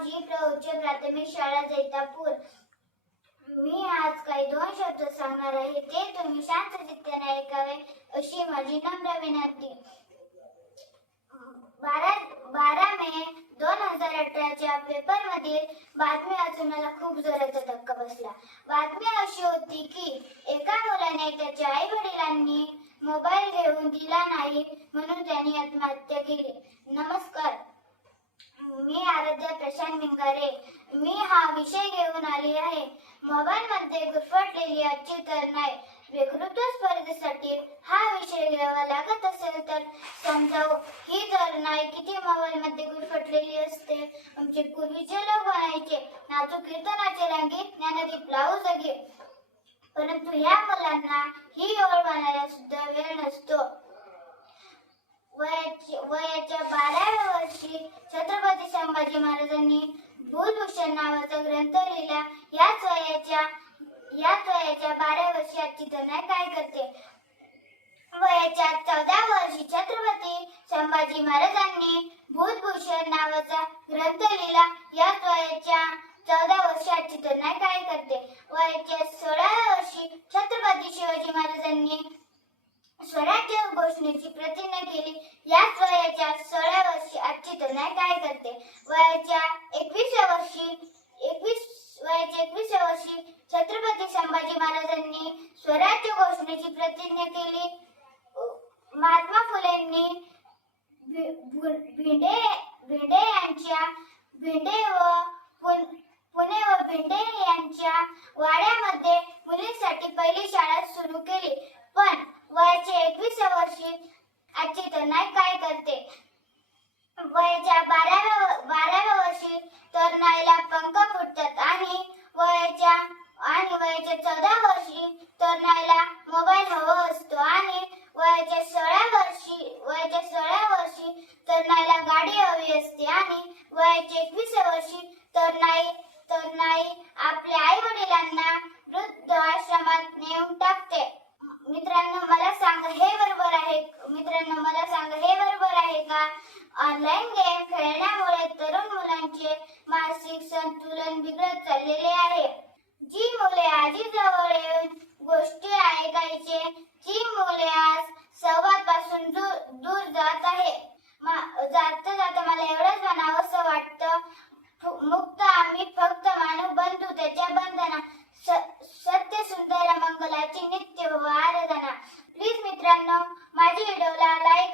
माझी उच्च प्राथमिक शाळा जैतापूर. मी आज काही दोन शब्द सांगणार आहे. ते तुम्ही शांत ऐकावे अशी माझी नम्र विनंती. बारा बारा मे दोन हजार अठराच्या पेपर मधील बातमी मला खूप जोराचा धक्का बसला. बातमी अशी होती की एका मुलाने त्याच्या आई वडिलांनी मोबाईल घेऊन दिला नाही म्हणून त्यांनी आत्महत्या केली. नमस्कार. मी आराध्या दर्शन मिंगारे मी हा विषय घेऊन आली आहे. मोबाईल मध्ये गुरफटलेली आजची तर नाही. वक्तृत्व स्पर्धेसाठी हा विषय घ्यावा लागत असेल तर समजावू. ही तर नाही किती मोबाईल मध्ये गुरफटलेली असते? आमचे पूर्वीचे लोक बनायचे नाचू कीर्तनाचे रंगीत ज्ञानदीप ब्लाऊज अगे परंतु या मुलांना ही ओळ बनायला सुद्धा वेळ नसतो. वयाच्या बाराव्या वर्षी छत्रपती संभाजी महाराजांनी भूलभूषण नावाचा ग्रंथ लिहिला. याच वयाच्या याच वयाच्या बाराव्या वर्षी आजची तरुणाई काय करते? वयाच्या चौदा वर्षी छत्रपती संभाजी महाराजांनी भूतभूषण नावाचा ग्रंथ लिहिला. याच वयाच्या चौदा वर्षी आजची तरुणाई काय करते वयाच्या सोळाव्या वर्षी छत्रपती शिवाजी महाराजांनी स्वराज्य घोषणेची प्रतिज्ञा केली. याच वयाच्या सोळा वर्षी आजची तरुणाई काय करते? वयाच्या एकविसव्या वर्षी एकवीस वयाच्या एकविसव्या वर्षी छत्रपती संभाजी महाराजांनी स्वराज्य घोषणेची प्रतिज्ञा केली. महात्मा फुलेंनी भि- भु- भिंडे भिंडे यांच्या भिंडे व पुन- पुणे व भिंडे यांच्या वाड्यामध्ये मुलींसाठी पहिली शाळा सुरू केली पण वयाच्या एकविसव्या वर्षी आजची तरुणाई काय करते. वयाच्या बाराव्या बाराव्या वर्षी तरुणाईला पंख फुटतात आणि वयाच्या आणि वयाच्या चौदा वर्षी तरुणाईला मोबाईल हवा असतो आणि वयाच्या सोळा वर्षी वयाच्या सोळा वर्षी तरुणाईला गाडी हवी असते आणि वयाच्या एकवीस वर्षी तरुणाई तरुणाई आपल्या आई वडिलांना वृद्ध आश्रमात नेऊन टाकते. मित्रांनो मला सांगा हे बरोबर मित्रांनो मला सांगा हे बरोबर आहे का? ऑनलाईन गेम खेळण्यामुळे तरुण मुलांचे मानसिक संतुलन बिघडत चाललेले आहे. जी मुले आजी जवळ येऊन गोष्टी ऐकायचे ती मुले आज संवादपासून दूर दूर जात आहे. जाता जाता मला एवढंच म्हणावंसं वाटतं. मुक्त आम्ही फक्त मानव बंधू त्याच्या बंधना स- सत्य सुंदर मंगलाची नित्य वा